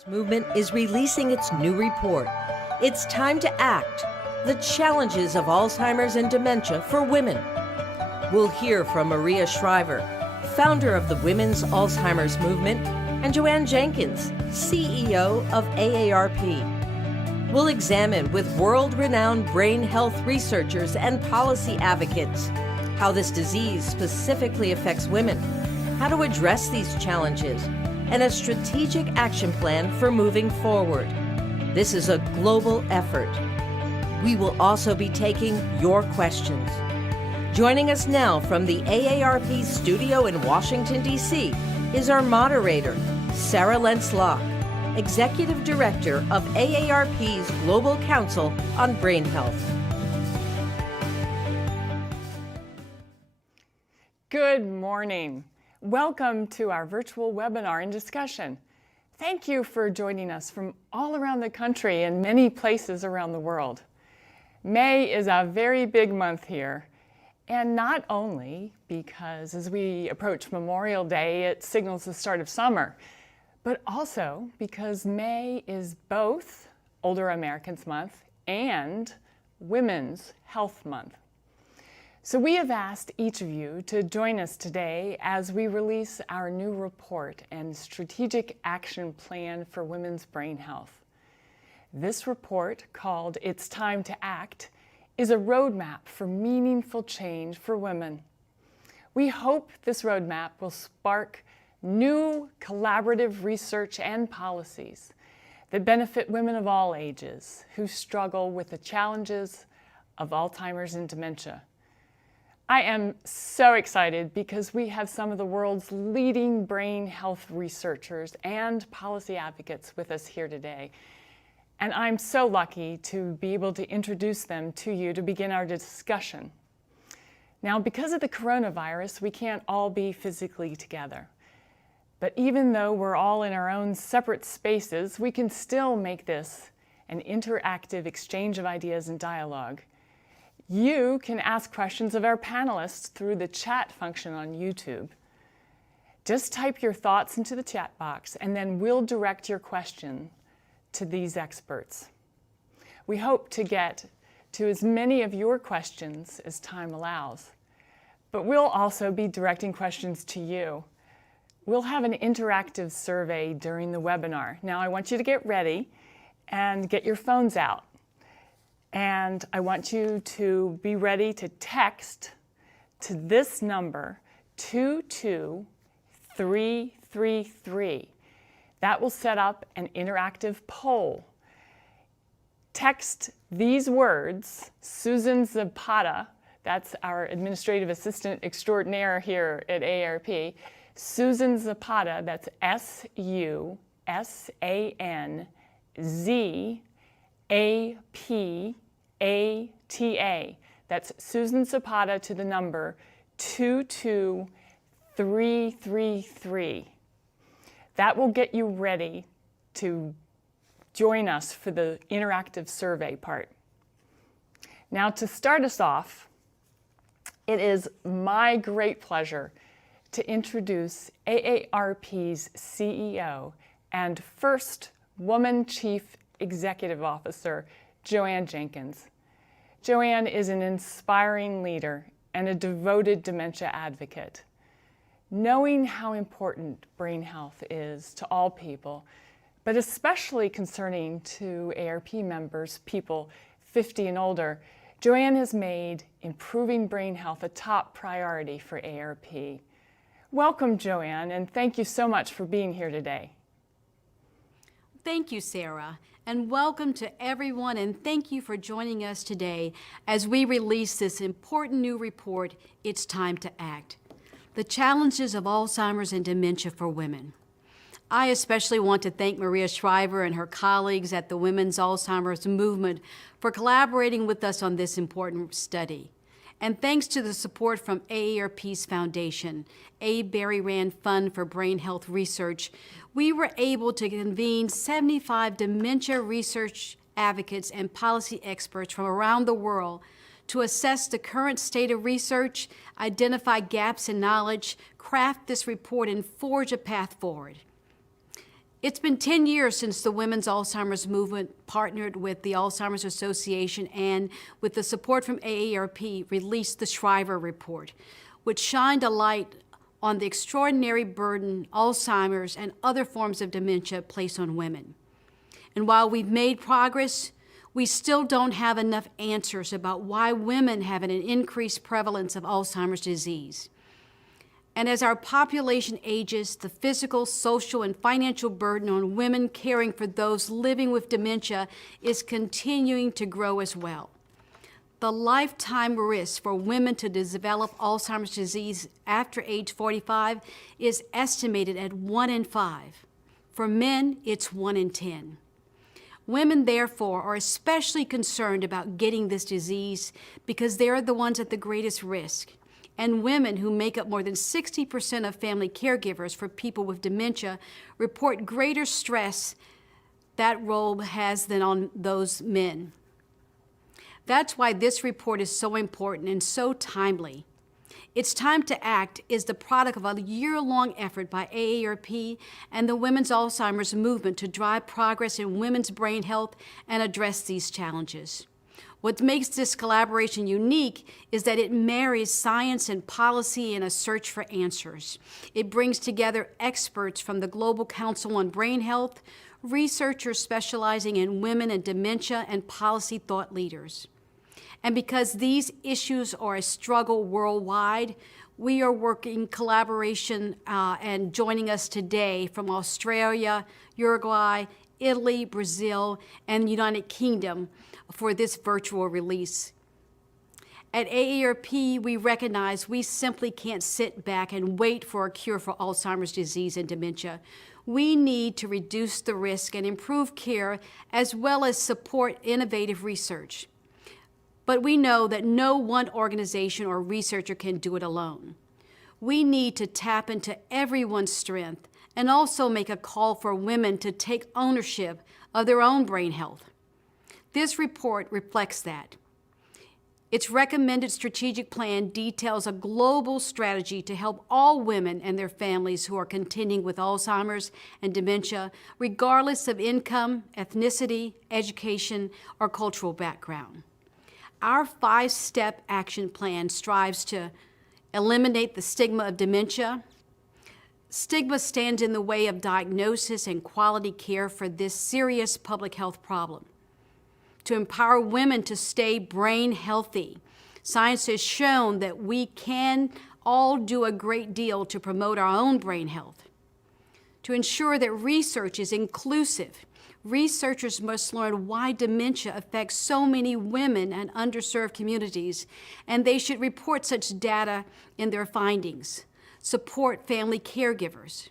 Alzheimer's movement is releasing its new report. It's time to act. The challenges of Alzheimer's and dementia for women. We'll hear from Maria Shriver, founder of the Women's Alzheimer's Movement, and Joanne Jenkins, CEO of AARP. We'll examine with world-renowned brain health researchers and policy advocates how this disease specifically affects women, how to address these challenges, and a strategic action plan for moving forward. This is a global effort. We will also be taking your questions. Joining us now from the AARP studio in Washington, D.C. is our moderator, Sarah Lentz-Locke, Executive Director of AARP's Global Council on Brain Health. Good morning. Welcome to our virtual webinar and discussion. Thank you for joining us from all around the country and many places around the world. May is a very big month here, and not only because as we approach Memorial Day, it signals the start of summer, but also because May is both Older Americans Month and Women's Health Month. So we have asked each of you to join us today as we release our new report and strategic action plan for women's brain health. This report, called It's Time to Act, is a roadmap for meaningful change for women. We hope this roadmap will spark new collaborative research and policies that benefit women of all ages who struggle with the challenges of Alzheimer's and dementia. I am so excited because we have some of the world's leading brain health researchers and policy advocates with us here today. And I'm so lucky to be able to introduce them to you to begin our discussion. Now, because of the coronavirus, we can't all be physically together. But even though we're all in our own separate spaces, we can still make this an interactive exchange of ideas and dialogue. You can ask questions of our panelists through the chat function on YouTube. Just type your thoughts into the chat box, and then we'll direct your question to these experts. We hope to get to as many of your questions as time allows, but we'll also be directing questions to you. We'll have an interactive survey during the webinar. Now I want you to get ready and get your phones out. And I want you to be ready to text to this number, 22333. That will set up an interactive poll. Text these words, Susan Zapata, that's our administrative assistant extraordinaire here at AARP, Susan Zapata, that's SUSANZAPATA. That's Susan Zapata to the number 22333. That will get you ready to join us for the interactive survey part. Now, to start us off, it is my great pleasure to introduce AARP's CEO and first woman Chief Executive Officer, Joanne Jenkins. Joanne is an inspiring leader and a devoted dementia advocate. Knowing how important brain health is to all people, but especially concerning to AARP members, people 50 and older, Joanne has made improving brain health a top priority for AARP. Welcome, Joanne, and thank you so much for being here today. Thank you, Sarah, and welcome to everyone, and thank you for joining us today as we release this important new report, It's Time to Act. The challenges of Alzheimer's and dementia for women. I especially want to thank Maria Shriver and her colleagues at the Women's Alzheimer's Movement for collaborating with us on this important study. And thanks to the support from AARP's foundation, A. Berry Rand Fund for Brain Health Research, we were able to convene 75 dementia research advocates and policy experts from around the world to assess the current state of research, identify gaps in knowledge, craft this report, and forge a path forward. It's been 10 years since the Women's Alzheimer's Movement partnered with the Alzheimer's Association and, with the support from AARP, released the Shriver report, which shined a light on the extraordinary burden Alzheimer's and other forms of dementia place on women. And while we've made progress, we still don't have enough answers about why women have an increased prevalence of Alzheimer's disease. And as our population ages, the physical, social, and financial burden on women caring for those living with dementia is continuing to grow as well. The lifetime risk for women to develop Alzheimer's disease after age 45 is estimated at 1 in 5. For men, it's 1 in 10. Women, therefore, are especially concerned about getting this disease because they are the ones at the greatest risk. And women, who make up more than 60% of family caregivers for people with dementia, report greater stress that role has than on those men. That's why this report is so important and so timely. It's Time to Act is the product of a year-long effort by AARP and the Women's Alzheimer's Movement to drive progress in women's brain health and address these challenges. What makes this collaboration unique is that it marries science and policy in a search for answers. It brings together experts from the Global Council on Brain Health, researchers specializing in women and dementia, and policy thought leaders. And because these issues are a struggle worldwide, we are working collaboration and joining us today from Australia, Uruguay, Italy, Brazil, and the United Kingdom for this virtual release. At AARP, we recognize we simply can't sit back and wait for a cure for Alzheimer's disease and dementia. We need to reduce the risk and improve care, as well as support innovative research. But we know that no one organization or researcher can do it alone. We need to tap into everyone's strength and also make a call for women to take ownership of their own brain health. This report reflects that. Its recommended strategic plan details a global strategy to help all women and their families who are contending with Alzheimer's and dementia, regardless of income, ethnicity, education, or cultural background. Our 5-step action plan strives to eliminate the stigma of dementia. Stigma stands in the way of diagnosis and quality care for this serious public health problem. To empower women to stay brain healthy. Science has shown that we can all do a great deal to promote our own brain health. To ensure that research is inclusive, researchers must learn why dementia affects so many women and underserved communities, and they should report such data in their findings. Support family caregivers.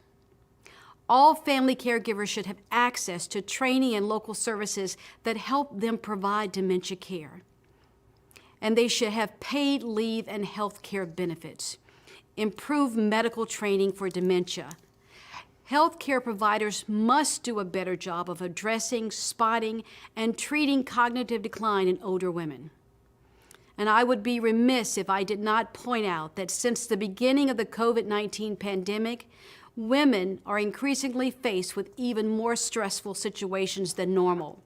All family caregivers should have access to training and local services that help them provide dementia care. And they should have paid leave and health care benefits. Improve medical training for dementia. Healthcare providers must do a better job of addressing, spotting, and treating cognitive decline in older women. And I would be remiss if I did not point out that since the beginning of the COVID-19 pandemic, women are increasingly faced with even more stressful situations than normal.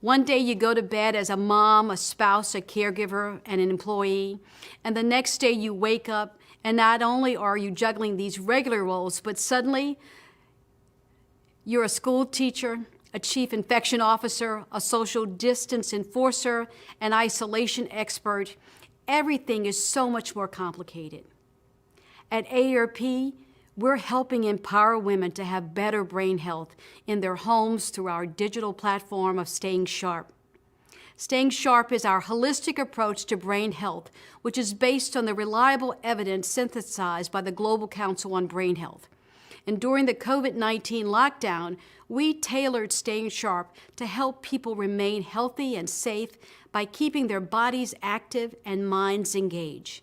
One day you go to bed as a mom, a spouse, a caregiver, and an employee, and the next day you wake up and not only are you juggling these regular roles, but suddenly you're a school teacher, a chief infection officer, a social distance enforcer, an isolation expert. Everything is so much more complicated. At AARP, we're helping empower women to have better brain health in their homes through our digital platform of Staying Sharp. Staying Sharp is our holistic approach to brain health, which is based on the reliable evidence synthesized by the Global Council on Brain Health. And during the COVID-19 lockdown, we tailored Staying Sharp to help people remain healthy and safe by keeping their bodies active and minds engaged.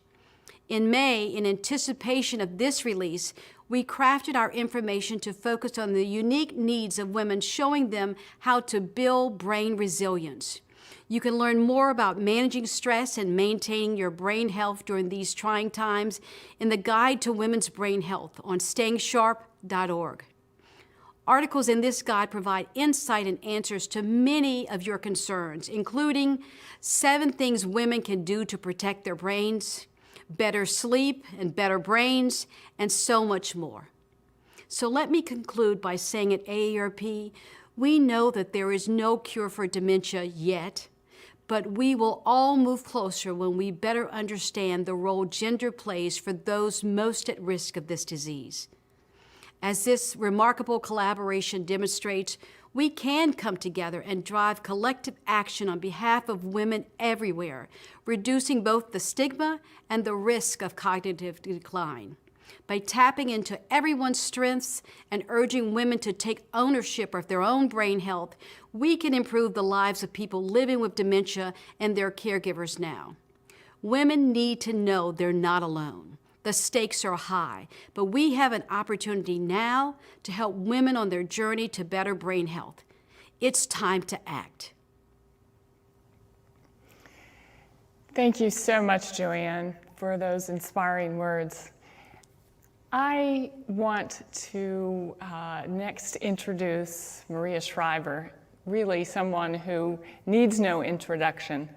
In May, in anticipation of this release, we crafted our information to focus on the unique needs of women, showing them how to build brain resilience. You can learn more about managing stress and maintaining your brain health during these trying times in the Guide to Women's Brain Health on stayingsharp.org. Articles in this guide provide insight and answers to many of your concerns, including 7 things women can do to protect their brains, better sleep and better brains, and so much more. So let me conclude by saying at AARP, we know that there is no cure for dementia yet, but we will all move closer when we better understand the role gender plays for those most at risk of this disease. As this remarkable collaboration demonstrates, we can come together and drive collective action on behalf of women everywhere, reducing both the stigma and the risk of cognitive decline. By tapping into everyone's strengths and urging women to take ownership of their own brain health, we can improve the lives of people living with dementia and their caregivers now. Women need to know they're not alone. The stakes are high, but we have an opportunity now to help women on their journey to better brain health. It's time to act. Thank you so much, Joanne, for those inspiring words. I want to next introduce Maria Shriver, really someone who needs no introduction,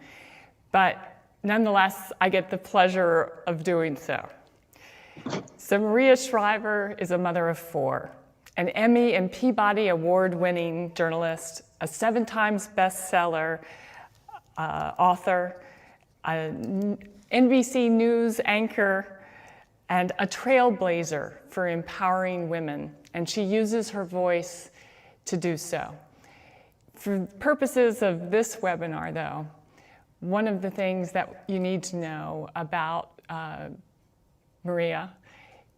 but nonetheless, I get the pleasure of doing so. So Maria Shriver is a mother of 4, an Emmy and Peabody Award-winning journalist, a 7 times bestseller author, an NBC News anchor, and a trailblazer for empowering women, and she uses her voice to do so. For purposes of this webinar, though, one of the things that you need to know about Maria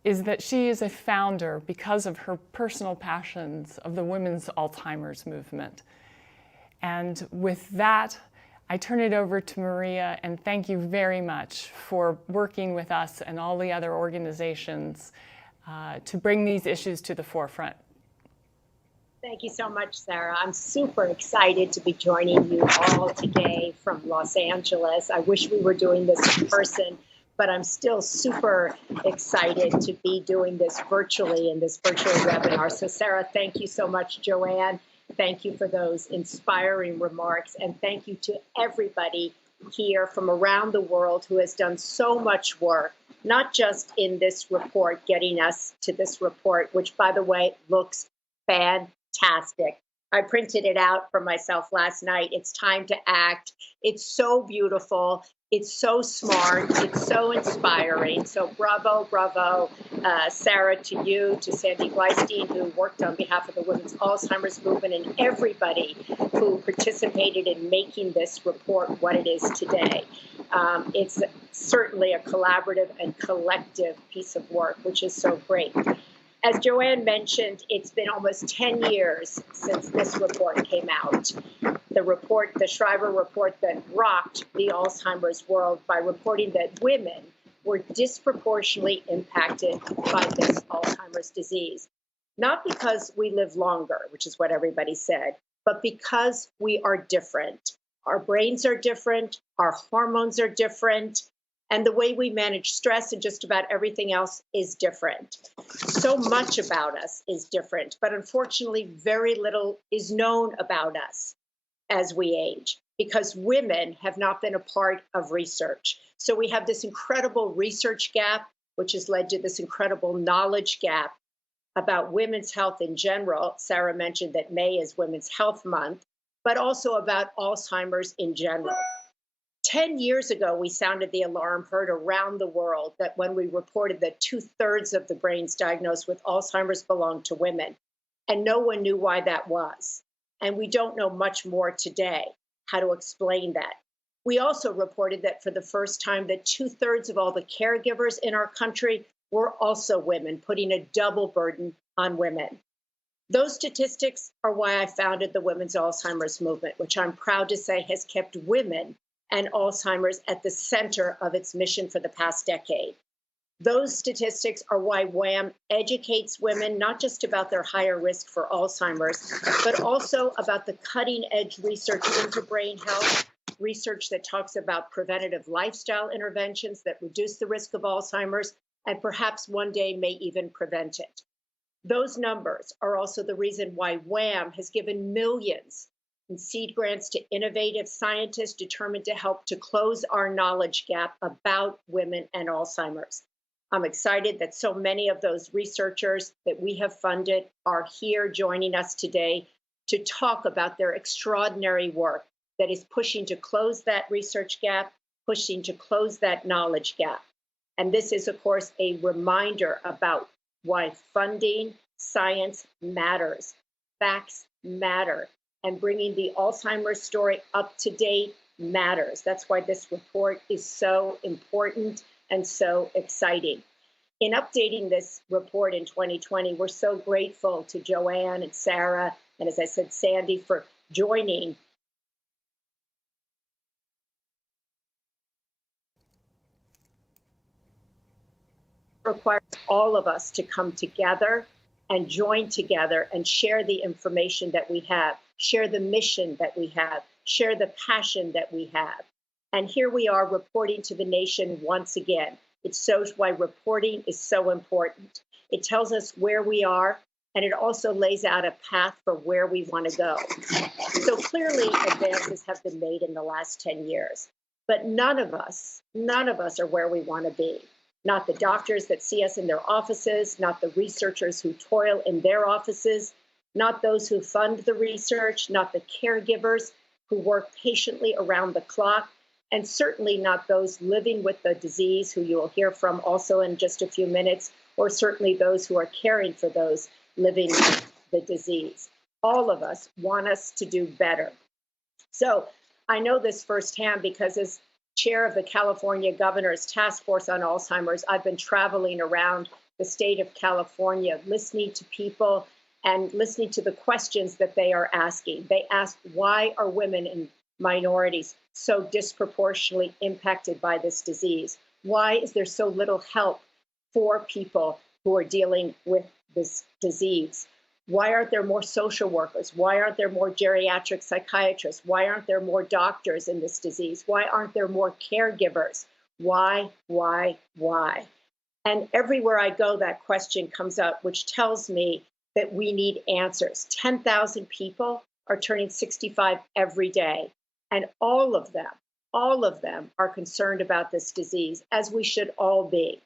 is that she is a founder, because of her personal passions, of the women's Alzheimer's movement. And with that, I turn it over to Maria, and thank you very much for working with us and all the other organizations to bring these issues to the forefront. Thank you so much, Sarah. I'm super excited to be joining you all today from Los Angeles. I wish we were doing this in person, but I'm still super excited to be doing this virtually in this virtual webinar. So Sarah, thank you so much. Joanne, thank you for those inspiring remarks. And thank you to everybody here from around the world who has done so much work, not just in this report, getting us to this report, which, by the way, looks fantastic. I printed it out for myself last night. It's time to act. It's so beautiful. It's so smart. It's so inspiring. So bravo, bravo, Sarah, to you, to Sandy Gleistein, who worked on behalf of the Women's Alzheimer's Movement, and everybody who participated in making this report what it is today. It's certainly a collaborative and collective piece of work, which is so great. As Joanne mentioned, it's been almost 10 years since this report came out. The report, the Shriver report, that rocked the Alzheimer's world by reporting that women were disproportionately impacted by this Alzheimer's disease. Not because we live longer, which is what everybody said, but because we are different. Our brains are different, our hormones are different, and the way we manage stress and just about everything else is different. So much about us is different, but unfortunately, very little is known about us as we age, because women have not been a part of research. So we have this incredible research gap, which has led to this incredible knowledge gap about women's health in general. Sarah mentioned that May is Women's Health Month, but also about Alzheimer's in general. 10 years ago, we sounded the alarm, heard around the world, that when we reported that 2/3 of the brains diagnosed with Alzheimer's belonged to women, and no one knew why that was. And we don't know much more today how to explain that. We also reported that for the first time that 2/3 of all the caregivers in our country were also women, putting a double burden on women. Those statistics are why I founded the Women's Alzheimer's Movement, which I'm proud to say has kept women and Alzheimer's at the center of its mission for the past decade. Those statistics are why WHAM educates women, not just about their higher risk for Alzheimer's, but also about the cutting edge research into brain health, research that talks about preventative lifestyle interventions that reduce the risk of Alzheimer's and perhaps one day may even prevent it. Those numbers are also the reason why WHAM has given millions in seed grants to innovative scientists determined to help to close our knowledge gap about women and Alzheimer's. I'm excited that so many of those researchers that we have funded are here joining us today to talk about their extraordinary work that is pushing to close that research gap, pushing to close that knowledge gap. And this is, of course, a reminder about why funding science matters, facts matter, and bringing the Alzheimer's story up to date matters. That's why this report is so important and so exciting. In updating this report in 2020, we're so grateful to Joanne and Sarah, and as I said, Sandy, for joining. It requires all of us to come together and join together and share the information that we have, share the mission that we have, share the passion that we have. And here we are reporting to the nation once again. It shows why reporting is so important. It tells us where we are, and it also lays out a path for where we want to go. So clearly, advances have been made in the last 10 years, but none of us are where we want to be. Not the doctors that see us in their offices, not the researchers who toil in their offices, not those who fund the research, not the caregivers who work patiently around the clock, and certainly not those living with the disease, who you will hear from also in just a few minutes, or certainly those who are caring for those living with the disease. All of us want us to do better. So I know this firsthand because as chair of the California Governor's Task Force on Alzheimer's, I've been traveling around the state of California, listening to people and listening to the questions that they are asking. They ask, why are women and minorities so disproportionately impacted by this disease? Why is there so little help for people who are dealing with this disease? Why aren't there more social workers? Why aren't there more geriatric psychiatrists? Why aren't there more doctors in this disease? Why aren't there more caregivers? Why? And everywhere I go, that question comes up, which tells me that we need answers. 10,000 people are turning 65 every day, and all of them are concerned about this disease, as we should all be.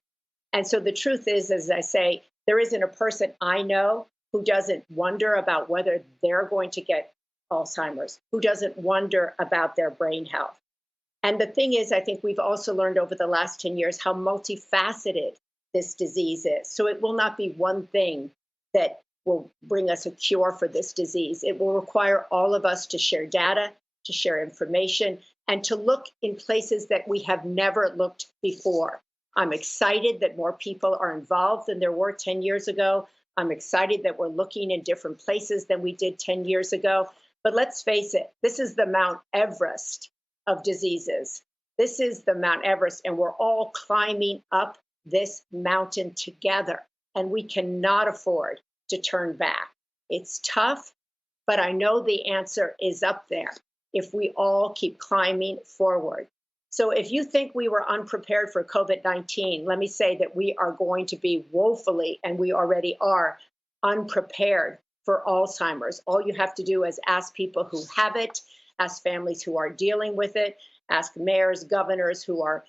And so the truth is, as I say, there isn't a person I know who doesn't wonder about whether they're going to get Alzheimer's, who doesn't wonder about their brain health. And the thing is, I think we've also learned over the last 10 years how multifaceted this disease is. So it will not be one thing that will bring us a cure for this disease. It will require all of us to share data, to share information, and to look in places that we have never looked before. I'm excited that more people are involved than there were 10 years ago. I'm excited that we're looking in different places than we did 10 years ago. But let's face it, this is the Mount Everest of diseases. This is the Mount Everest, and we're all climbing up this mountain together, and we cannot afford to turn back. It's tough, but I know the answer is up there if we all keep climbing forward. So if you think we were unprepared for COVID-19, let me say that we are going to be woefully, and we already are, unprepared for Alzheimer's. All you have to do is ask people who have it, ask families who are dealing with it, ask mayors, governors who are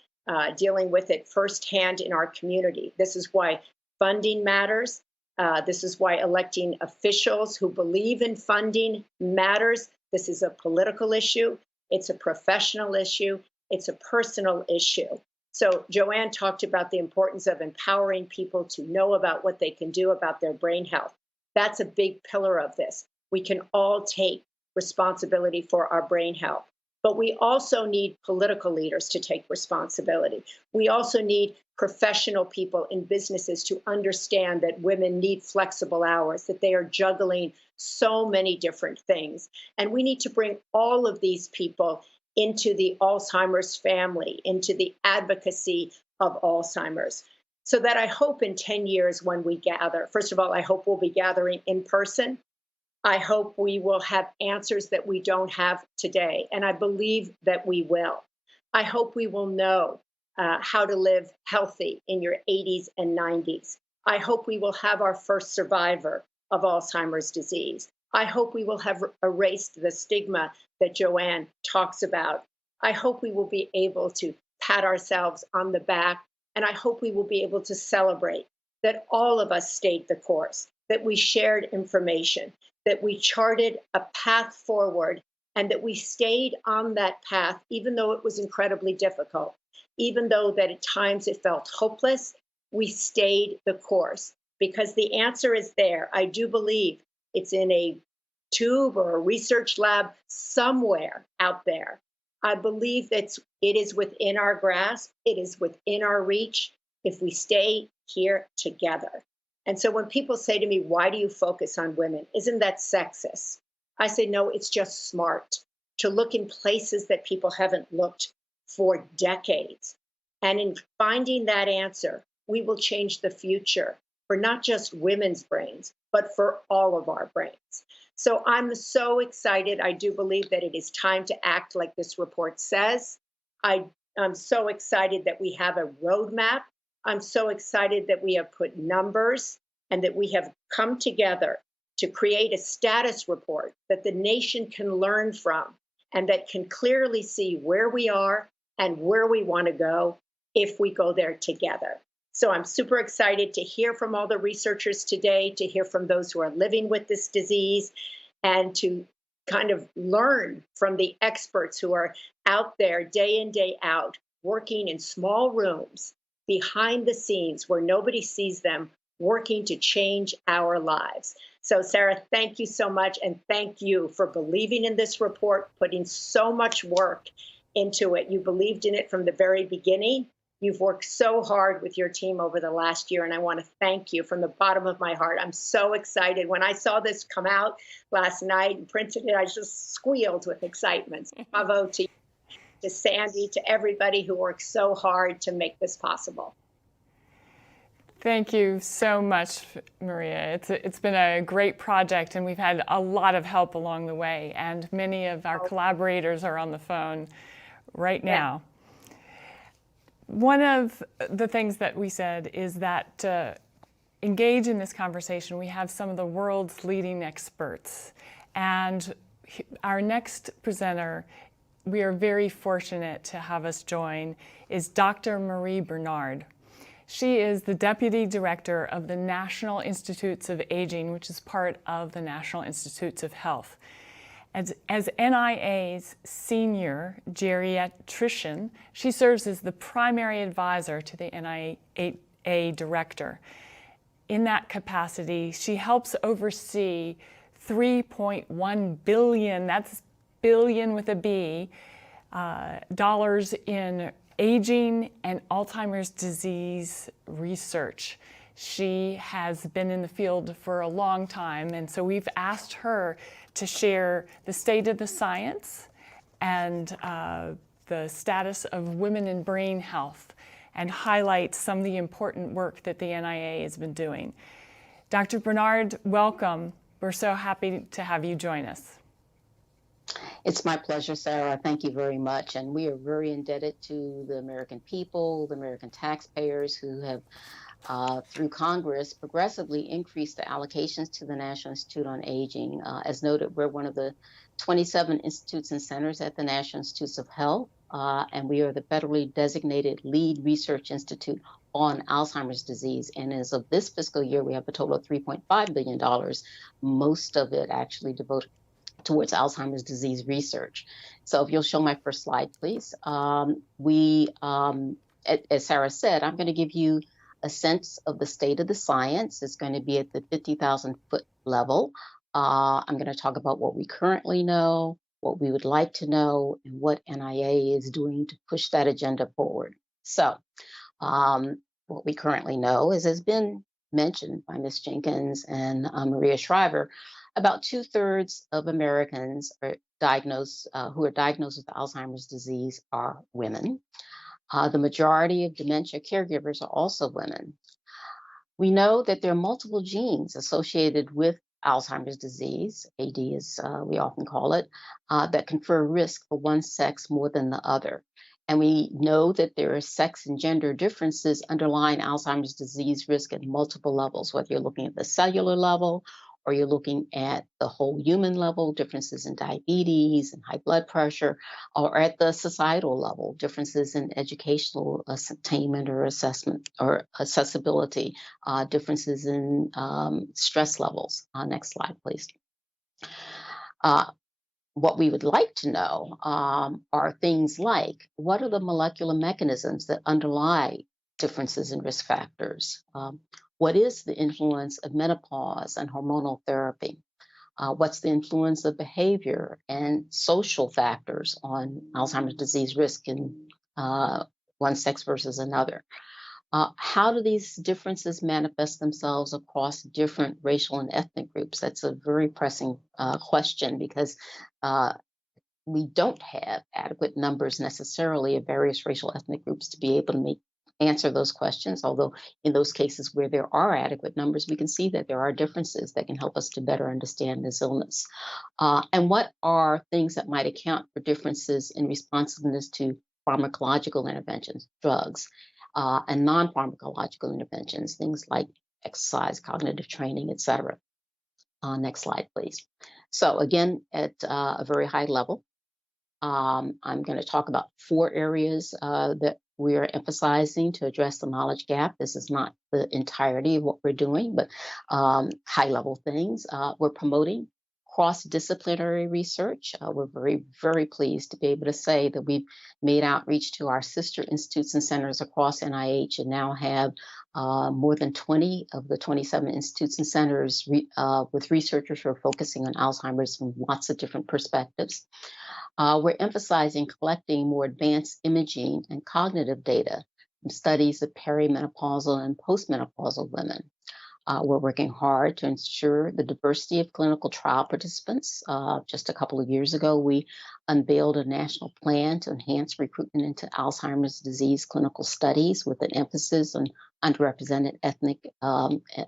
dealing with it firsthand in our community. This is why funding matters. This is why electing officials who believe in funding matters. This is a political issue. It's a professional issue. It's a personal issue. So Joanne talked about the importance of empowering people to know about what they can do about their brain health. That's a big pillar of this. We can all take responsibility for our brain health, but we also need political leaders to take responsibility. We also need professional people in businesses to understand that women need flexible hours, that they are juggling so many different things. And we need to bring all of these people into the Alzheimer's family, into the advocacy of Alzheimer's. So that I hope in 10 years when we gather, first of all, I hope we'll be gathering in person. I hope we will have answers that we don't have today, and I believe that we will. I hope we will know how to live healthy in your 80s and 90s. I hope we will have our first survivor of Alzheimer's disease. I hope we will have erased the stigma that Joanne talks about. I hope we will be able to pat ourselves on the back, and I hope we will be able to celebrate that all of us stayed the course, that we shared information, that we charted a path forward, and that we stayed on that path, even though it was incredibly difficult, even though that at times it felt hopeless, we stayed the course because the answer is there. I do believe it's in a tube or a research lab somewhere out there. I believe that it is within our grasp, it is within our reach if we stay here together. And so when people say to me, why do you focus on women? Isn't that sexist? I say, no, it's just smart to look in places that people haven't looked for decades. And in finding that answer, we will change the future for not just women's brains, but for all of our brains. So I'm so excited. I do believe that it is time to act like this report says. I'm so excited that we have a roadmap. I'm so excited that we have put numbers and that we have come together to create a status report that the nation can learn from and that can clearly see where we are and where we want to go if we go there together. So I'm super excited to hear from all the researchers today, to hear from those who are living with this disease, and to kind of learn from the experts who are out there day in, day out, working in small rooms behind the scenes where nobody sees them, working to change our lives. So Sarah, thank you so much. And thank you for believing in this report, putting so much work into it. You believed in it from the very beginning. You've worked so hard with your team over the last year, and I want to thank you from the bottom of my heart. I'm so excited. When I saw this come out last night and printed it, I just squealed with excitement. Bravo to you, to Sandy, to everybody who worked so hard to make this possible. Thank you so much, Maria. It's been a great project, and we've had a lot of help along the way, and many of our collaborators are on the phone right now. One of the things that we said is that to engage in this conversation, we have some of the world's leading experts. And our next presenter, we are very fortunate to have us join, is Dr. Marie Bernard. She is the Deputy Director of the National Institutes of Aging, which is part of the National Institutes of Health. As NIA's senior geriatrician, she serves as the primary advisor to the NIA director. In that capacity, she helps oversee $3.1 billion, that's billion with a B, dollars in aging and Alzheimer's disease research. She has been in the field for a long time, and so we've asked her to share the state of the science and the status of women in brain health and highlight some of the important work that the NIA has been doing. Dr. Bernard, welcome. We're so happy to have you join us. It's my pleasure, Sarah. Thank you very much. And we are very indebted to the American people, the American taxpayers who have through Congress, progressively increased the allocations to the National Institute on Aging. As noted, we're one of the 27 institutes and centers at the National Institutes of Health, and we are the federally designated lead research institute on Alzheimer's disease. And as of this fiscal year, we have a total of $3.5 billion, most of it actually devoted towards Alzheimer's disease research. So if you'll show my first slide, please. As Sarah said, I'm going to give you a sense of the state of the science. It's going to be at the 50,000 foot level. I'm going to talk about what we currently know, what we would like to know, and what NIA is doing to push that agenda forward. So what we currently know is, has been mentioned by Ms. Jenkins and Maria Shriver, about 2/3 of Americans are diagnosed, who are diagnosed with Alzheimer's disease are women. The majority of dementia caregivers are also women. We know that there are multiple genes associated with Alzheimer's disease, AD as we often call it, that confer risk for one sex more than the other. And we know that there are sex and gender differences underlying Alzheimer's disease risk at multiple levels, whether you're looking at the cellular level or you're looking at the whole human level, differences in diabetes and high blood pressure, or at the societal level, differences in educational attainment or assessment or accessibility, differences in stress levels. Next slide, please. What we would like to know are things like, what are the molecular mechanisms that underlie differences in risk factors? What is the influence of menopause and hormonal therapy? What's the influence of behavior and social factors on Alzheimer's disease risk in one sex versus another? How do these differences manifest themselves across different racial and ethnic groups? That's a very pressing question, because we don't have adequate numbers necessarily of various racial ethnic groups to be able to answer those questions. Although in those cases where there are adequate numbers, we can see that there are differences that can help us to better understand this illness. And what are things that might account for differences in responsiveness to pharmacological interventions, drugs, and non-pharmacological interventions, things like exercise, cognitive training, et cetera. Next slide, please. So again, at a very high level, I'm going to talk about 4 areas that we are emphasizing to address the knowledge gap. This is not the entirety of what we're doing, but high-level things. We're promoting cross-disciplinary research. We're very, very pleased to be able to say that we've made outreach to our sister institutes and centers across NIH and now have more than 20 of the 27 institutes and centers with researchers who are focusing on Alzheimer's from lots of different perspectives. We're emphasizing collecting more advanced imaging and cognitive data from studies of perimenopausal and postmenopausal women. We're working hard to ensure the diversity of clinical trial participants. Just a couple of years ago, we unveiled a national plan to enhance recruitment into Alzheimer's disease clinical studies with an emphasis on underrepresented ethnic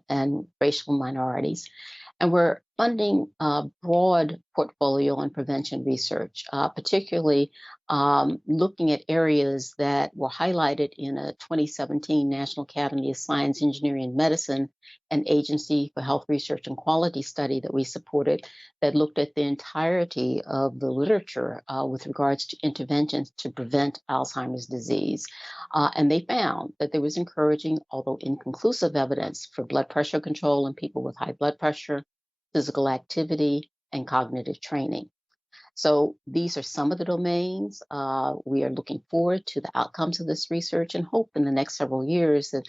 and racial minorities. And we're funding a broad portfolio on prevention research, particularly looking at areas that were highlighted in a 2017 National Academy of Science, Engineering, and Medicine and Agency for Health Research and Quality study that we supported that looked at the entirety of the literature with regards to interventions to prevent Alzheimer's disease. And they found that there was encouraging, although inconclusive, evidence for blood pressure control in people with high blood pressure, physical activity, and cognitive training. So these are some of the domains. We are looking forward to the outcomes of this research and hope in the next several years that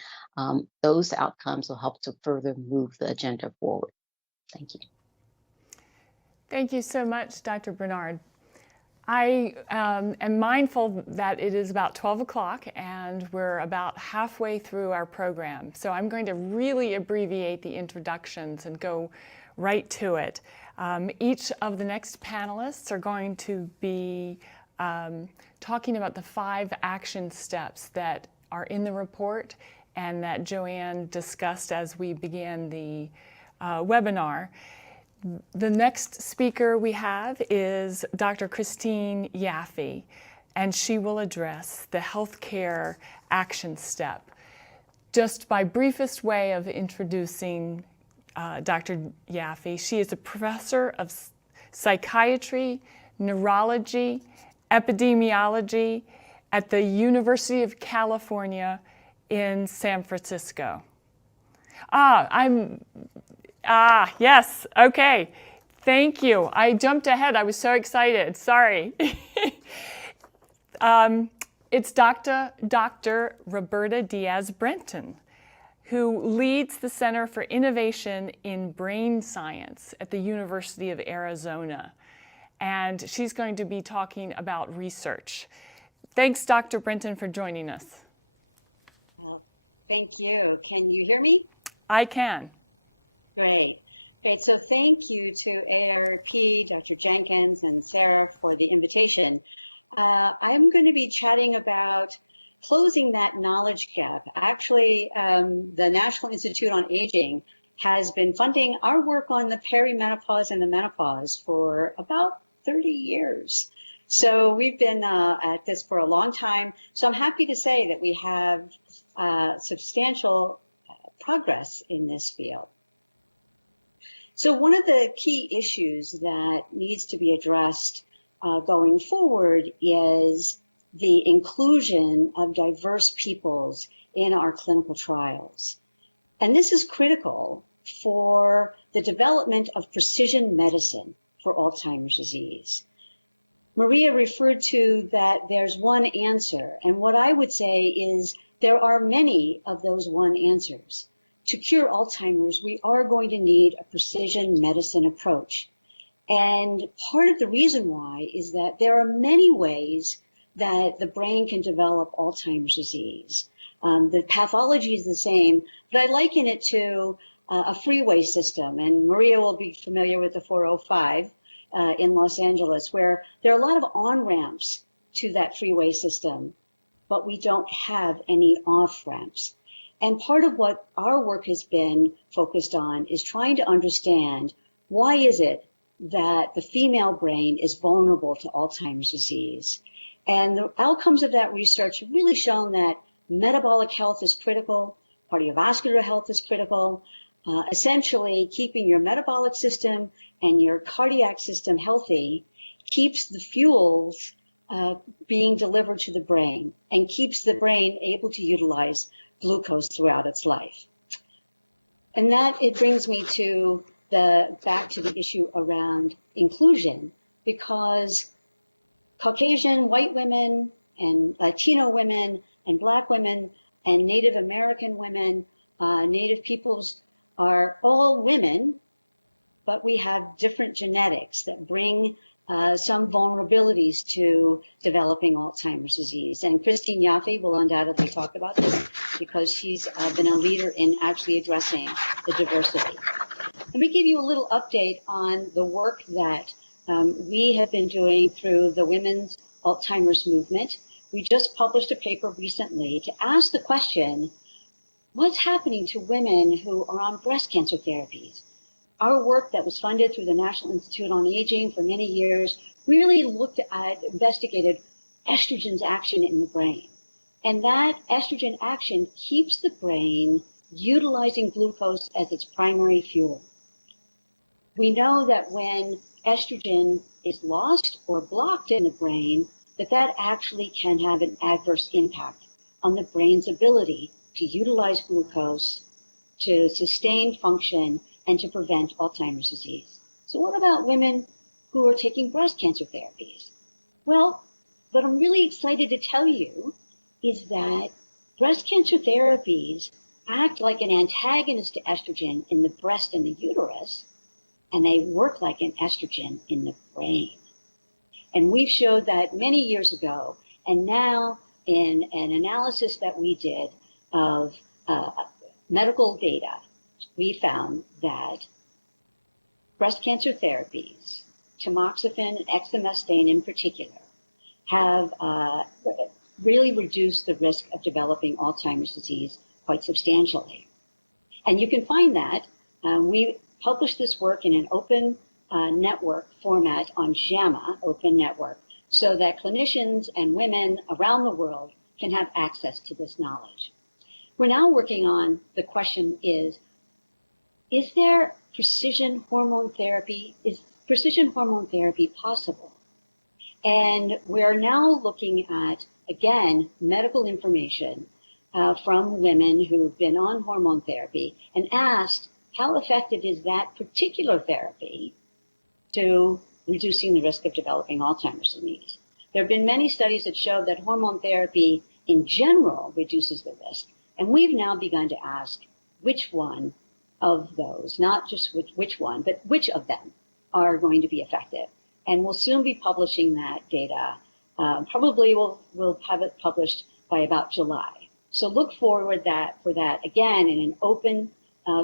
those outcomes will help to further move the agenda forward. Thank you. Thank you so much, Dr. Bernard. I am mindful that it is about 12 o'clock and we're about halfway through our program. So I'm going to really abbreviate the introductions and go right to it. Each of the next panelists are going to be talking about the 5 action steps that are in the report and that Joanne discussed as we began the webinar. The next speaker we have is Dr. Christine Yaffe, and she will address the healthcare action step. Just by briefest way of introducing Dr. Yaffe, she is a professor of psychiatry, neurology, epidemiology at the University of California in San Francisco. Yes, okay. Thank you. I jumped ahead. I was so excited. Sorry. It's Dr. Roberta Diaz Brinton, who leads the Center for Innovation in Brain Science at the University of Arizona. And she's going to be talking about research. Thanks, Dr. Brinton, for joining us. Well, thank you. Can you hear me? I can. Great. So thank you to AARP, Dr. Jenkins, and Sarah for the invitation. I'm going to be chatting about closing that knowledge gap. Actually, the National Institute on Aging has been funding our work on the perimenopause and the menopause for about 30 years. So we've been at this for a long time. So I'm happy to say that we have substantial progress in this field. So one of the key issues that needs to be addressed going forward is the inclusion of diverse peoples in our clinical trials. And this is critical for the development of precision medicine for Alzheimer's disease. Maria referred to that there's one answer, and what I would say is there are many of those one answers. To cure Alzheimer's, we are going to need a precision medicine approach. And part of the reason why is that there are many ways that the brain can develop Alzheimer's disease. The pathology is the same, but I liken it to a freeway system, and Maria will be familiar with the 405 in Los Angeles, where there are a lot of on-ramps to that freeway system, but we don't have any off-ramps. And part of what our work has been focused on is trying to understand why is it that the female brain is vulnerable to Alzheimer's disease. And the outcomes of that research have really shown that metabolic health is critical, cardiovascular health is critical. Essentially, keeping your metabolic system and your cardiac system healthy keeps the fuels being delivered to the brain and keeps the brain able to utilize glucose throughout its life. And that it brings me to back to the issue around inclusion, because Caucasian white women and Latino women and Black women and Native American women, Native peoples are all women, but we have different genetics that bring some vulnerabilities to developing Alzheimer's disease. And Christine Yaffe will undoubtedly talk about this because she's been a leader in actually addressing the diversity. Let me give you a little update on the work that we have been doing through the Women's Alzheimer's Movement. We just published a paper recently to ask the question, what's happening to women who are on breast cancer therapies? Our work that was funded through the National Institute on Aging for many years really investigated estrogen's action in the brain. And that estrogen action keeps the brain utilizing glucose as its primary fuel. We know that when estrogen is lost or blocked in the brain, that actually can have an adverse impact on the brain's ability to utilize glucose, to sustain function, and to prevent Alzheimer's disease. So what about women who are taking breast cancer therapies? Well, what I'm really excited to tell you is that breast cancer therapies act like an antagonist to estrogen in the breast and the uterus, and they work like an estrogen in the brain. And we've showed that many years ago, and now in an analysis that we did of medical data, we found that breast cancer therapies, tamoxifen and exemestane in particular, have really reduced the risk of developing Alzheimer's disease quite substantially. And you can find that. We published this work in an open network format on JAMA, Open Network, so that clinicians and women around the world can have access to this knowledge. We're now working on the question is there precision hormone therapy? Is precision hormone therapy possible? And we're now looking at, again, medical information from women who've been on hormone therapy and asked, how effective is that particular therapy to reducing the risk of developing Alzheimer's disease? There have been many studies that show that hormone therapy in general reduces the risk. And we've now begun to ask which one of those, not just which one, but which of them are going to be effective. And we'll soon be publishing that data. Probably we'll have it published by about July. So look forward for that, again, in an open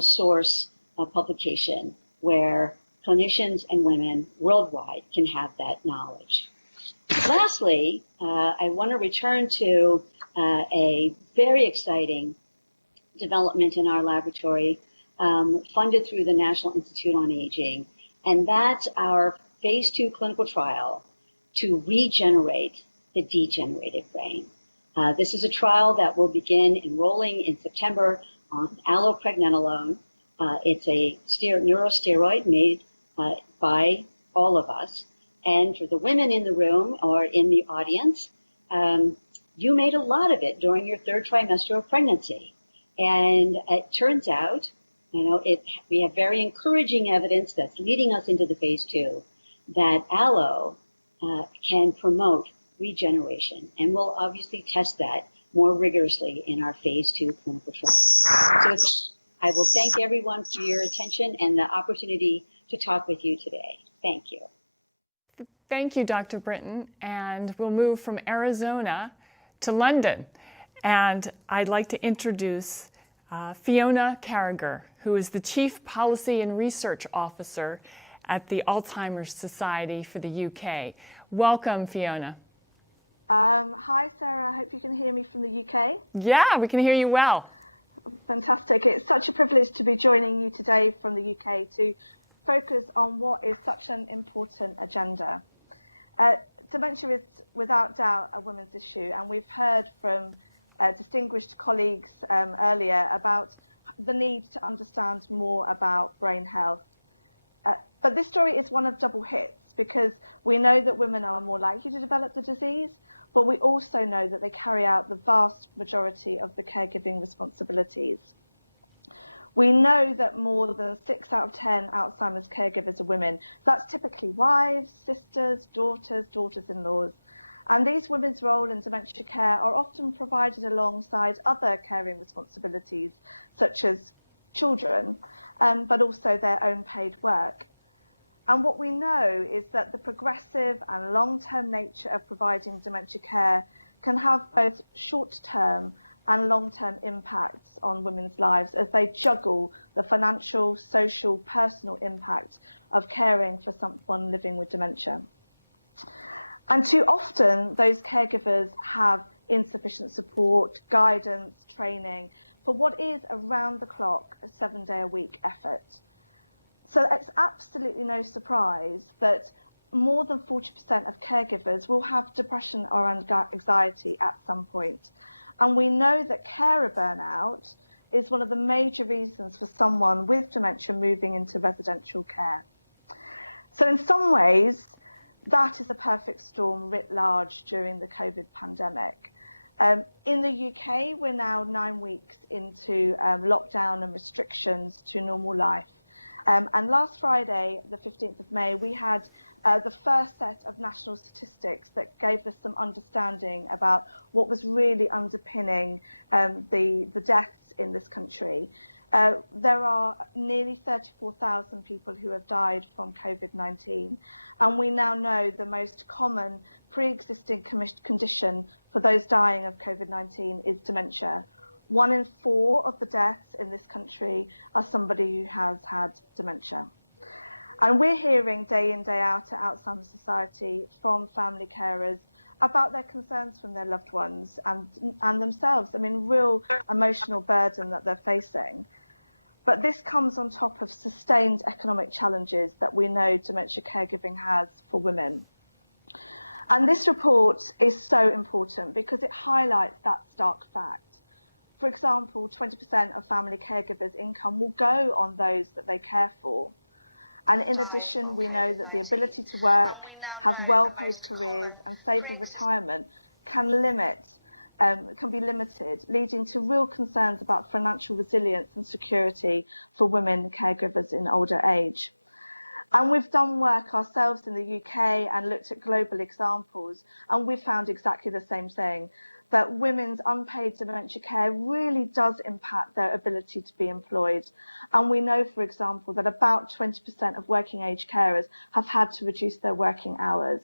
source publication where clinicians and women worldwide can have that knowledge. Lastly, I want to return to a very exciting development in our laboratory funded through the National Institute on Aging, and that's our phase 2 clinical trial to regenerate the degenerated brain. This is a trial that will begin enrolling in September on allopregnanolone. It's a neurosteroid made by all of us. And for the women in the room or in the audience, you made a lot of it during your third trimester of pregnancy. And it turns out, we have very encouraging evidence that's leading us into the phase 2 that allo can promote regeneration. And we'll obviously test that more rigorously in our phase 2 clinical trial. So I will thank everyone for your attention and the opportunity to talk with you today. Thank you. Thank you, Dr. Brinton. And we'll move from Arizona to London. And I'd like to introduce Fiona Carragher, who is the Chief Policy and Research Officer at the Alzheimer's Society for the UK. Welcome, Fiona. Hi, Sarah. I hope you can hear me from the UK. Yeah, we can hear you well. Fantastic. It's such a privilege to be joining you today from the UK to focus on what is such an important agenda. Dementia is without doubt a women's issue, and we've heard from distinguished colleagues earlier about the need to understand more about brain health. But this story is one of double hits because we know that women are more likely to develop the disease, but we also know that they carry out the vast majority of the caregiving responsibilities. We know that more than 6 out of 10 Alzheimer's caregivers are women. That's typically wives, sisters, daughters-in-laws. And these women's role in dementia care are often provided alongside other caring responsibilities, such as children, but also their own paid work. And what we know is that the progressive and long-term nature of providing dementia care can have both short-term and long-term impacts on women's lives as they juggle the financial, social, personal impact of caring for someone living with dementia. And too often, those caregivers have insufficient support, guidance, training for what is around-the-clock, a 7-day-a-week effort. So it's absolutely no surprise that more than 40% of caregivers will have depression or anxiety at some point. And we know that carer burnout is one of the major reasons for someone with dementia moving into residential care. So in some ways, that is a perfect storm writ large during the COVID pandemic. In the UK, we're now 9 weeks into lockdown and restrictions to normal life. And last Friday, the 15th of May, we had the first set of national statistics that gave us some understanding about what was really underpinning the deaths in this country. There are nearly 34,000 people who have died from COVID-19, and we now know the most common pre-existing condition for those dying of COVID-19 is dementia. 1 in 4 of the deaths in this country are somebody who has had dementia. And we're hearing day in, day out at Alzheimer's Society from family carers about their concerns from their loved ones and themselves. I mean, real emotional burden that they're facing. But this comes on top of sustained economic challenges that we know dementia caregiving has for women. And this report is so important because it highlights that stark fact. For example, 20% of family caregivers' income will go on those that they care for. And in addition, we know that the ability to work, have well-paid careers and save for retirement can be limited, leading to real concerns about financial resilience and security for women caregivers in older age. And we've done work ourselves in the UK and looked at global examples, and we've found exactly the same thing, that women's unpaid dementia care really does impact their ability to be employed. And we know, for example, that about 20% of working age carers have had to reduce their working hours.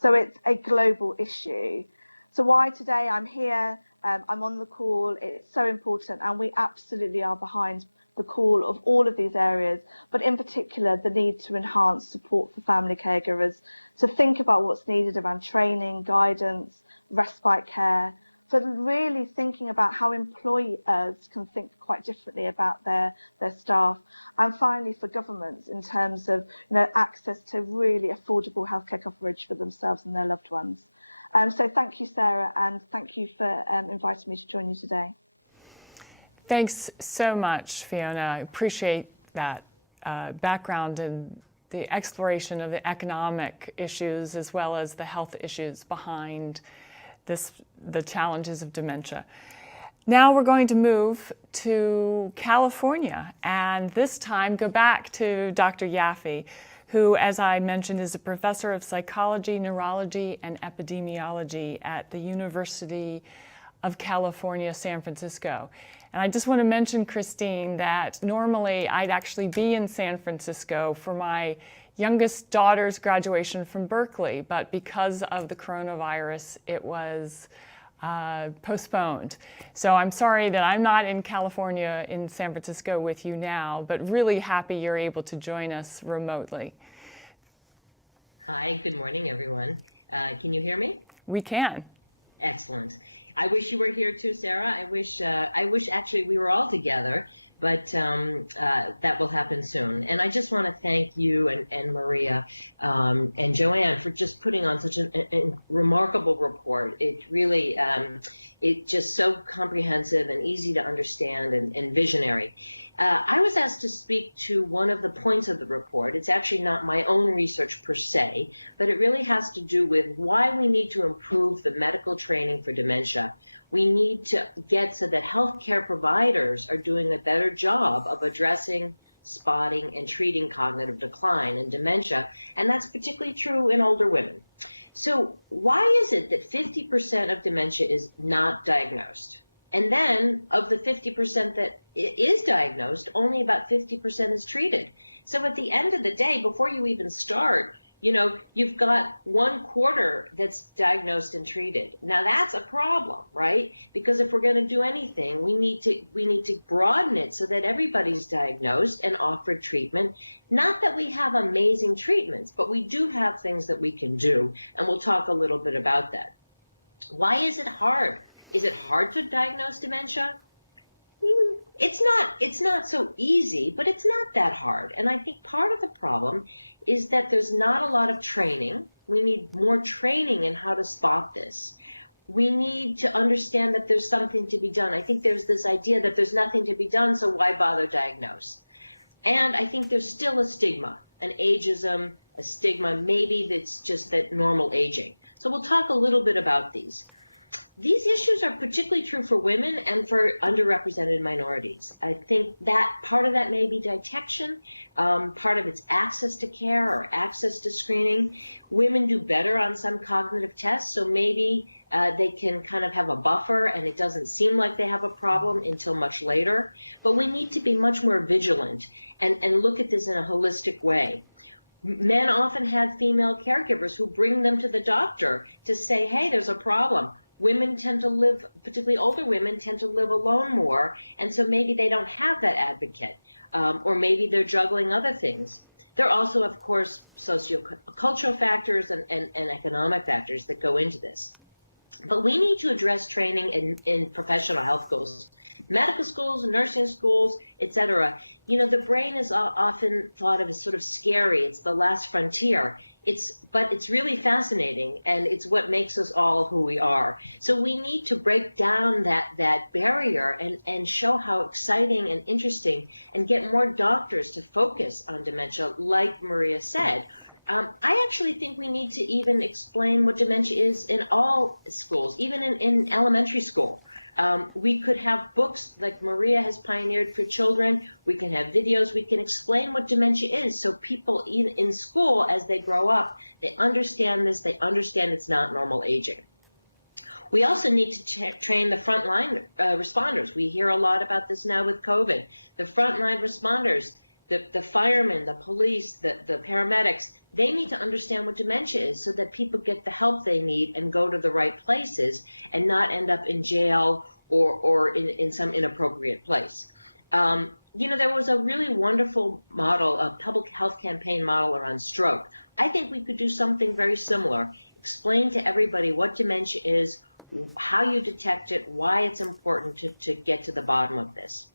So it's a global issue. So why today I'm here, I'm on the call, it's so important, and we absolutely are behind the call of all of these areas, but in particular the need to enhance support for family caregivers, to think about what's needed around training, guidance, respite care, So really thinking about how employers can think quite differently about their staff, and finally for governments in terms of access to really affordable healthcare coverage for themselves and their loved ones. So thank you, Sarah, and thank you for inviting me to join you today. Thanks so much, Fiona. I appreciate that background and the exploration of the economic issues as well as the health issues behind the challenges of dementia. Now we're going to move to California, and this time go back to Dr. Yaffe, who, as I mentioned, is a professor of psychology, neurology, and epidemiology at the University of California, San Francisco. And I just want to mention, Christine, that normally I'd actually be in San Francisco for my youngest daughter's graduation from Berkeley, but because of the coronavirus, it was postponed. So I'm sorry that I'm not in California, in San Francisco with you now, but really happy you're able to join us remotely. Hi, good morning, everyone. Can you hear me? We can. Excellent. I wish you were here too, Sarah. I wish actually we were all together, but that will happen soon. And I just want to thank you and Maria and Joanne for just putting on such a remarkable report. It really, it's just so comprehensive and easy to understand and visionary. I was asked to speak to one of the points of the report. It's actually not my own research per se, but it really has to do with why we need to improve the medical training for dementia. We need to get so that healthcare providers are doing a better job of addressing, spotting, and treating cognitive decline and dementia, and that's particularly true in older women. So why is it that 50% of dementia is not diagnosed? And then of the 50% that is diagnosed, only about 50% is treated. So at the end of the day, before you even start, you've got 1/4 that's diagnosed and treated. Now that's a problem, right? Because if we're going to do anything, we need to broaden it so that everybody's diagnosed and offered treatment. Not that we have amazing treatments, but we do have things that we can do, and we'll talk a little bit about that. Why is it hard? Is it hard to diagnose dementia? It's not so easy, but it's not that hard. And I think part of the problem is that there's not a lot of training. We need more training in how to spot this. We need to understand that there's something to be done. I think there's this idea that there's nothing to be done, so why bother diagnose? And I think there's still a stigma, an ageism, a stigma, maybe that's just that normal aging. So we'll talk a little bit about these. These issues are particularly true for women and for underrepresented minorities. I think that part of that may be detection, part of it's access to care or access to screening. Women do better on some cognitive tests, so maybe they can kind of have a buffer and it doesn't seem like they have a problem until much later. But we need to be much more vigilant and look at this in a holistic way. Men often have female caregivers who bring them to the doctor to say, hey, there's a problem. Women tend to live, particularly older women, tend to live alone more, and so maybe they don't have that advocate, or maybe they're juggling other things. There are also, of course, sociocultural factors and economic factors that go into this. But we need to address training in professional health schools, medical schools, nursing schools, etc. The brain is often thought of as sort of scary. It's the last frontier. But it's really fascinating, and it's what makes us all who we are. So we need to break down that barrier and show how exciting and interesting, and get more doctors to focus on dementia, like Maria said. I actually think we need to even explain what dementia is in all schools, even in elementary school. We could have books like Maria has pioneered for children. We can have videos. We can explain what dementia is so people in school, as they grow up, they understand this. They understand it's not normal aging. We also need to train the frontline responders. We hear a lot about this now with COVID. The frontline responders, the firemen, the police, the paramedics, they need to understand what dementia is so that people get the help they need and go to the right places and not end up in jail or in some inappropriate place. There was a really wonderful model, a public health campaign model around stroke. I think we could do something very similar. Explain to everybody what dementia is, how you detect it, why it's important to get to the bottom of this.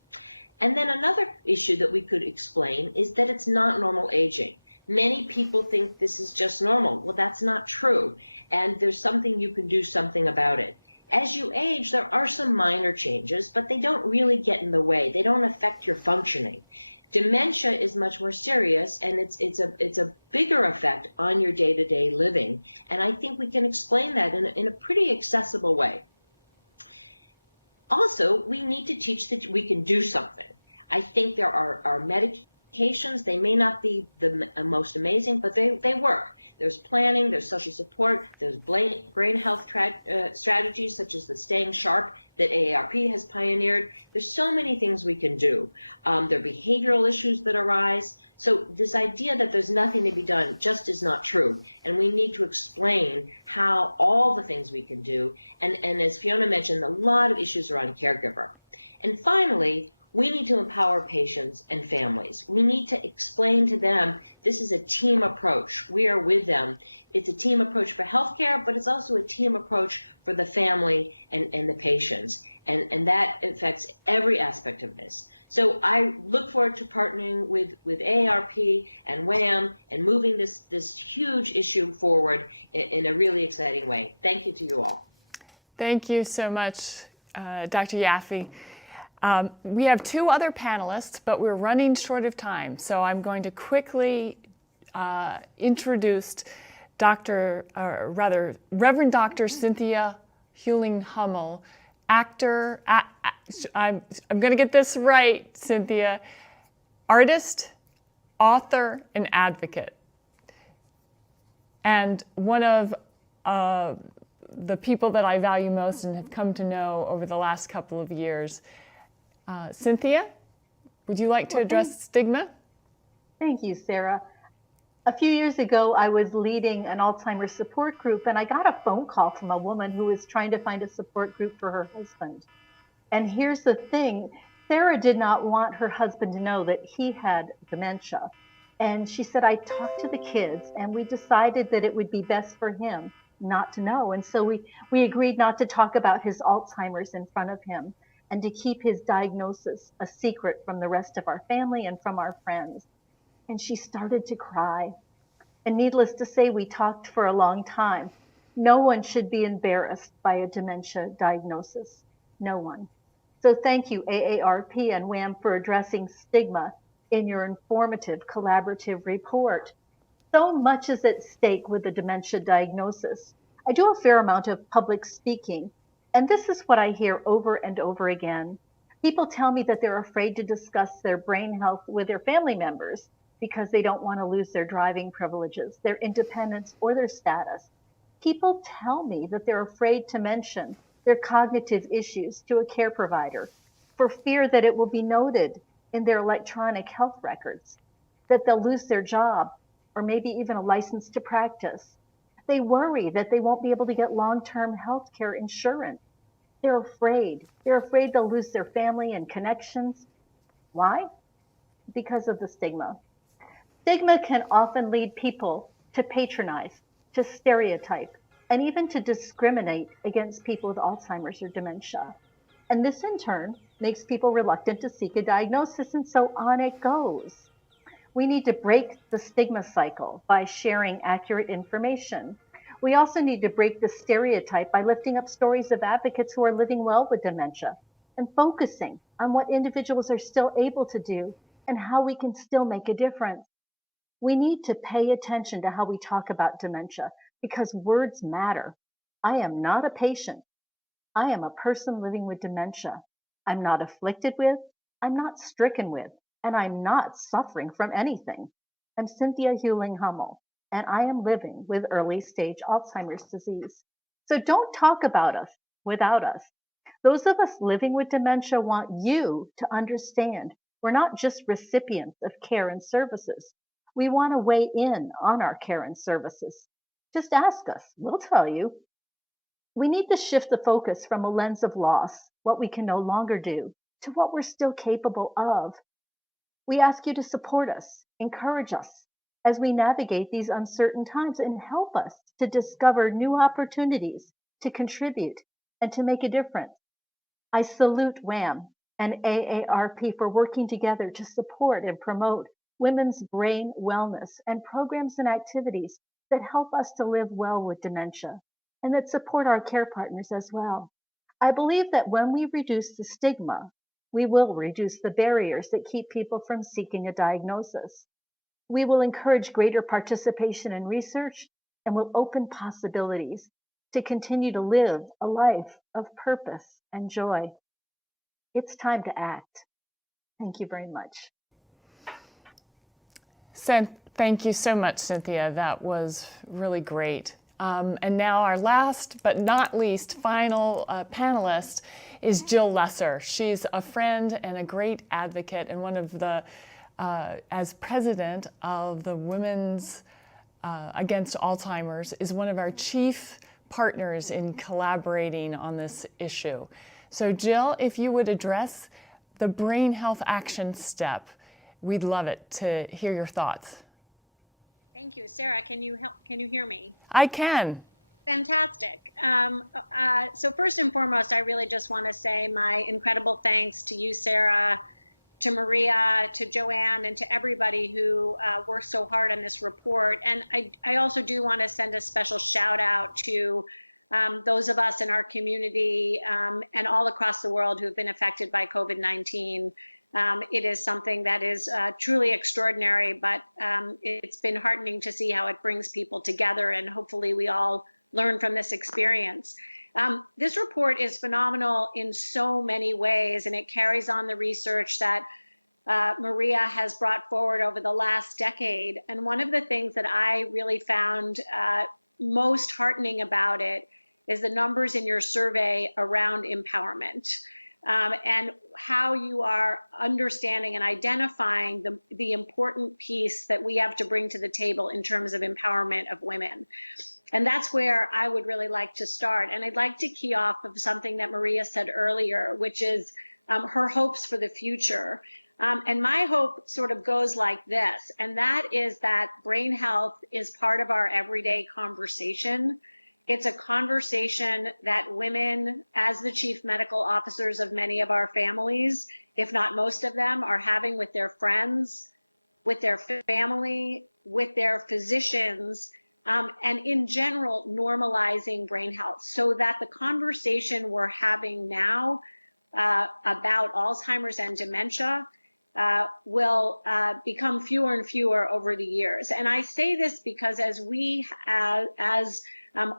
And then another issue that we could explain is that it's not normal aging. Many people think this is just normal. Well, that's not true. And there's something you can do something about it. As you age, there are some minor changes, but they don't really get in the way. They don't affect your functioning. Dementia is much more serious, and it's a bigger effect on your day-to-day living. And I think we can explain that in a pretty accessible way. Also, we need to teach that we can do something. I think there are medications. They may not be the most amazing, but they work. There's planning, there's social support, there's brain health strategies such as the Staying Sharp that AARP has pioneered. There's so many things we can do. There are behavioral issues that arise. So this idea that there's nothing to be done just is not true. And we need to explain how all the things we can do. And as Fiona mentioned, a lot of issues around caregiver. And finally, we need to empower patients and families. We need to explain to them this is a team approach. We are with them. It's a team approach for healthcare, but it's also a team approach for the family and the patients. And that affects every aspect of this. So I look forward to partnering with AARP and WHAM and moving this huge issue forward in a really exciting way. Thank you to you all. Thank you so much, Dr. Yaffe. We have two other panelists, but we're running short of time. So I'm going to quickly introduce Reverend Dr. Cynthia Huling Hummel, actor, I'm going to get this right, Cynthia, artist, author, and advocate. And one of the people that I value most and have come to know over the last couple of years. Cynthia, would you like to address stigma? Thank you, Sarah. A few years ago, I was leading an Alzheimer's support group, and I got a phone call from a woman who was trying to find a support group for her husband. And here's the thing, Sarah did not want her husband to know that he had dementia. And she said, I talked to the kids, and we decided that it would be best for him not to know. And so we agreed not to talk about his Alzheimer's in front of him, and to keep his diagnosis a secret from the rest of our family and from our friends. And she started to cry. And needless to say, we talked for a long time. No one should be embarrassed by a dementia diagnosis. No one. So thank you, AARP and WHAM, for addressing stigma in your informative collaborative report. So much is at stake with the dementia diagnosis. I do a fair amount of public speaking, and this is what I hear over and over again. People tell me that they're afraid to discuss their brain health with their family members because they don't want to lose their driving privileges, their independence, or their status. People tell me that they're afraid to mention their cognitive issues to a care provider for fear that it will be noted in their electronic health records, that they'll lose their job or maybe even a license to practice. They worry that they won't be able to get long-term health care insurance. They're afraid. They're afraid they'll lose their family and connections. Why? Because of the stigma. Stigma can often lead people to patronize, to stereotype, and even to discriminate against people with Alzheimer's or dementia. And this in turn makes people reluctant to seek a diagnosis, and so on it goes. We need to break the stigma cycle by sharing accurate information. We also need to break the stereotype by lifting up stories of advocates who are living well with dementia and focusing on what individuals are still able to do and how we can still make a difference. We need to pay attention to how we talk about dementia because words matter. I am not a patient. I am a person living with dementia. I'm not afflicted with, I'm not stricken with, and I'm not suffering from anything. I'm Cynthia Huling Hummel, and I am living with early stage Alzheimer's disease. So don't talk about us without us. Those of us living with dementia want you to understand we're not just recipients of care and services. We want to weigh in on our care and services. Just ask us, we'll tell you. We need to shift the focus from a lens of loss, what we can no longer do, to what we're still capable of. We ask you to support us, encourage us as we navigate these uncertain times, and help us to discover new opportunities to contribute and to make a difference. I salute WHAM and AARP for working together to support and promote women's brain wellness and programs and activities that help us to live well with dementia and that support our care partners as well. I believe that when we reduce the stigma, we will reduce the barriers that keep people from seeking a diagnosis. We will encourage greater participation in research and will open possibilities to continue to live a life of purpose and joy. It's time to act. Thank you very much. Thank you so much, Cynthia. That was really great. And now our last but not least final panelist is Jill Lesser. She's a friend and a great advocate and one of the, as president of the Women's Against Alzheimer's, is one of our chief partners in collaborating on this issue. So Jill, if you would address the Brain Health Action Step, we'd love it to hear your thoughts. Thank you. Sarah, can you hear me? I can. Fantastic. So first and foremost, I really just want to say my incredible thanks to you, Sarah, to Maria, to Joanne, and to everybody who worked so hard on this report. And I also do want to send a special shout out to those of us in our community and all across the world who've been affected by COVID-19. It is something that is truly extraordinary, but it's been heartening to see how it brings people together, and hopefully we all learn from this experience. This report is phenomenal in so many ways, and it carries on the research that Maria has brought forward over the last decade. And one of the things that I really found most heartening about it is the numbers in your survey around empowerment. And how you are understanding and identifying the important piece that we have to bring to the table in terms of empowerment of women. And that's where I would really like to start. And I'd like to key off of something that Maria said earlier, which is her hopes for the future. And my hope sort of goes like this, and that is that brain health is part of our everyday conversation. It's a conversation that women, as the chief medical officers of many of our families, if not most of them, are having with their friends, with their family, with their physicians, and in general, normalizing brain health so that the conversation we're having now about Alzheimer's and dementia will become fewer and fewer over the years. And I say this because as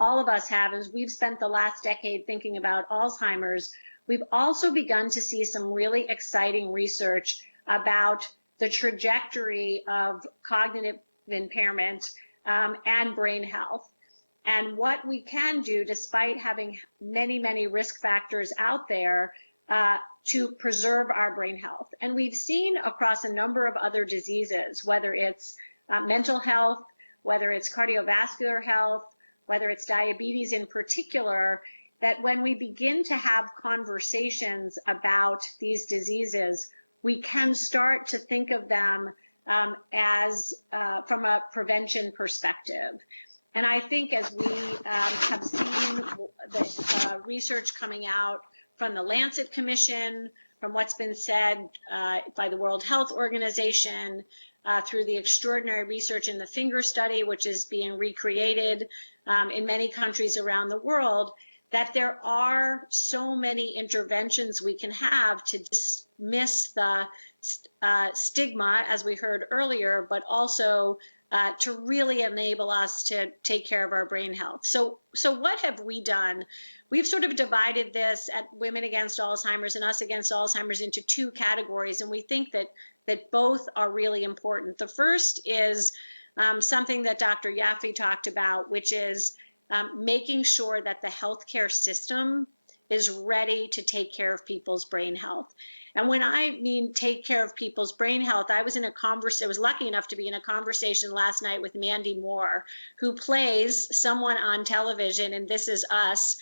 all of us have, as we've spent the last decade thinking about Alzheimer's, we've also begun to see some really exciting research about the trajectory of cognitive impairment and brain health, and what we can do despite having many, many risk factors out there to preserve our brain health. And we've seen across a number of other diseases, whether it's mental health, whether it's cardiovascular health, whether it's diabetes in particular, that when we begin to have conversations about these diseases, we can start to think of them as from a prevention perspective. And I think as we have seen the research coming out from the Lancet Commission, from what's been said by the World Health Organization, through the extraordinary research in the Finger study, which is being recreated in many countries around the world, that there are so many interventions we can have to dismiss the stigma, as we heard earlier, but also to really enable us to take care of our brain health. So what have we done? We've sort of divided this at Women Against Alzheimer's and Us Against Alzheimer's into two categories, and we think that both are really important. The first is something that Dr. Yaffe talked about, which is making sure that the healthcare system is ready to take care of people's brain health. And when I mean take care of people's brain health, I was lucky enough to be in a conversation last night with Mandy Moore, who plays someone on television in This Is Us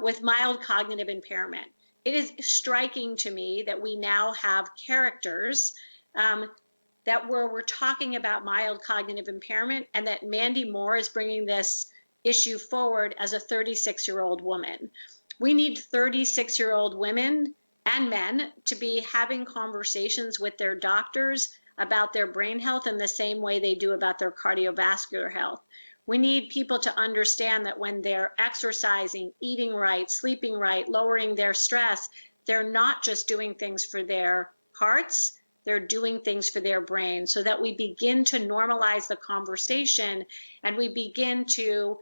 with mild cognitive impairment. It is striking to me that we now have characters that we're talking about mild cognitive impairment, and that Mandy Moore is bringing this issue forward as a 36-year-old woman. We need 36-year-old women and men to be having conversations with their doctors about their brain health in the same way they do about their cardiovascular health. We need people to understand that when they're exercising, eating right, sleeping right, lowering their stress, they're not just doing things for their hearts, they're doing things for their brain, so that we begin to normalize the conversation and we begin to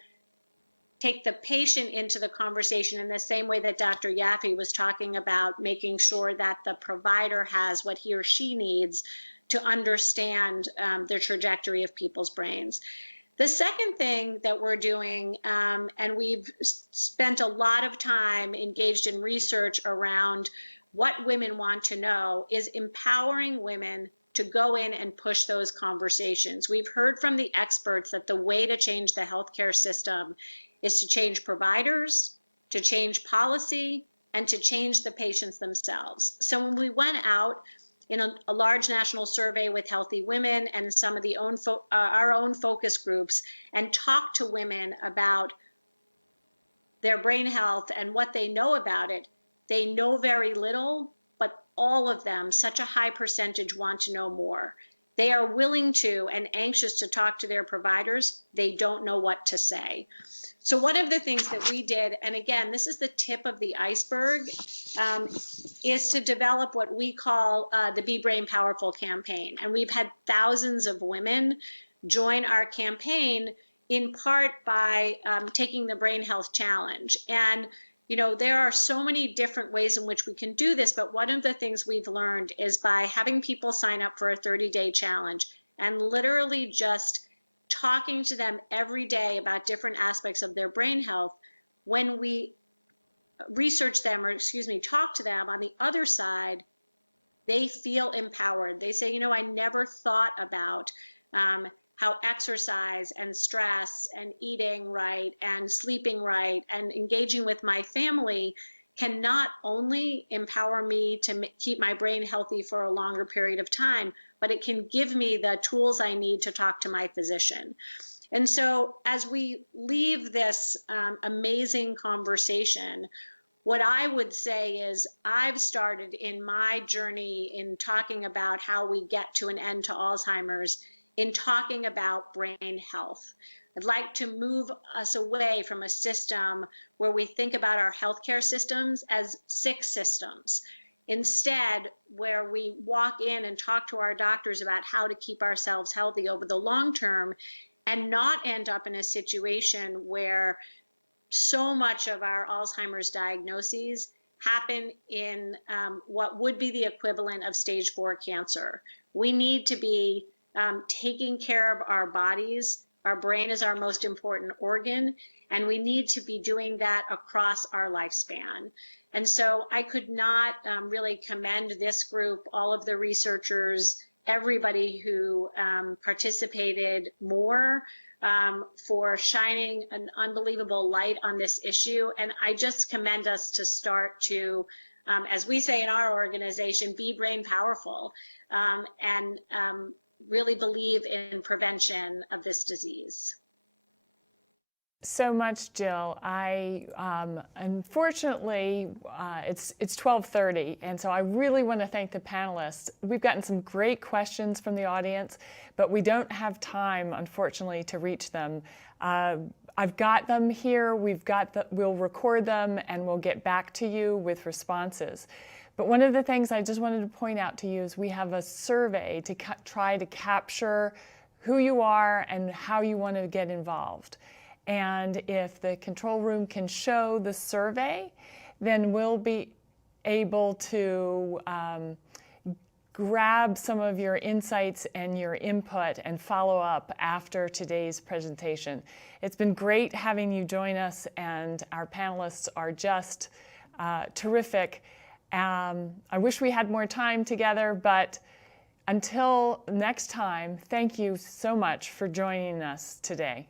take the patient into the conversation in the same way that Dr. Yaffe was talking about, making sure that the provider has what he or she needs to understand the trajectory of people's brains. The second thing that we're doing, and we've spent a lot of time engaged in research around what women want to know, is empowering women to go in and push those conversations. We've heard from the experts that the way to change the healthcare system is to change providers, to change policy, and to change the patients themselves. So when we went out in a large national survey with healthy women and some of the our own focus groups and talked to women about their brain health and what they know about it, they know very little, but all of them, such a high percentage, want to know more. They are willing to and anxious to talk to their providers. They don't know what to say. So one of the things that we did, and again, this is the tip of the iceberg, is to develop what we call the Be Brain Powerful campaign. And we've had thousands of women join our campaign, in part by taking the Brain Health Challenge. And you know, there are so many different ways in which we can do this, but one of the things we've learned is by having people sign up for a 30-day challenge and literally just talking to them every day about different aspects of their brain health, when we research them, or talk to them on the other side, they feel empowered. They say, you know, I never thought about how exercise and stress and eating right and sleeping right and engaging with my family can not only empower me to keep my brain healthy for a longer period of time, but it can give me the tools I need to talk to my physician. And so as we leave this amazing conversation, what I would say is I've started in my journey in talking about how we get to an end to Alzheimer's in talking about brain health. I'd like to move us away from a system where we think about our healthcare systems as sick systems. Instead, where we walk in and talk to our doctors about how to keep ourselves healthy over the long term and not end up in a situation where so much of our Alzheimer's diagnoses happen in what would be the equivalent of stage 4 cancer. We need to be taking care of our bodies. Our brain is our most important organ, and we need to be doing that across our lifespan. And so I could not really commend this group, all of the researchers, everybody who participated more for shining an unbelievable light on this issue. And I just commend us to start to, as we say in our organization, be brain powerful and really believe in prevention of this disease. So much, Jill. I unfortunately it's 12:30, and so I really want to thank the panelists. We've gotten some great questions from the audience, but we don't have time, unfortunately, to reach them. I've got them here. We'll record them, and we'll get back to you with responses. But one of the things I just wanted to point out to you is we have a survey to try to capture who you are and how you want to get involved. And if the control room can show the survey, then we'll be able to grab some of your insights and your input and follow up after today's presentation. It's been great having you join us, and our panelists are just terrific. I wish we had more time together, but until next time, thank you so much for joining us today.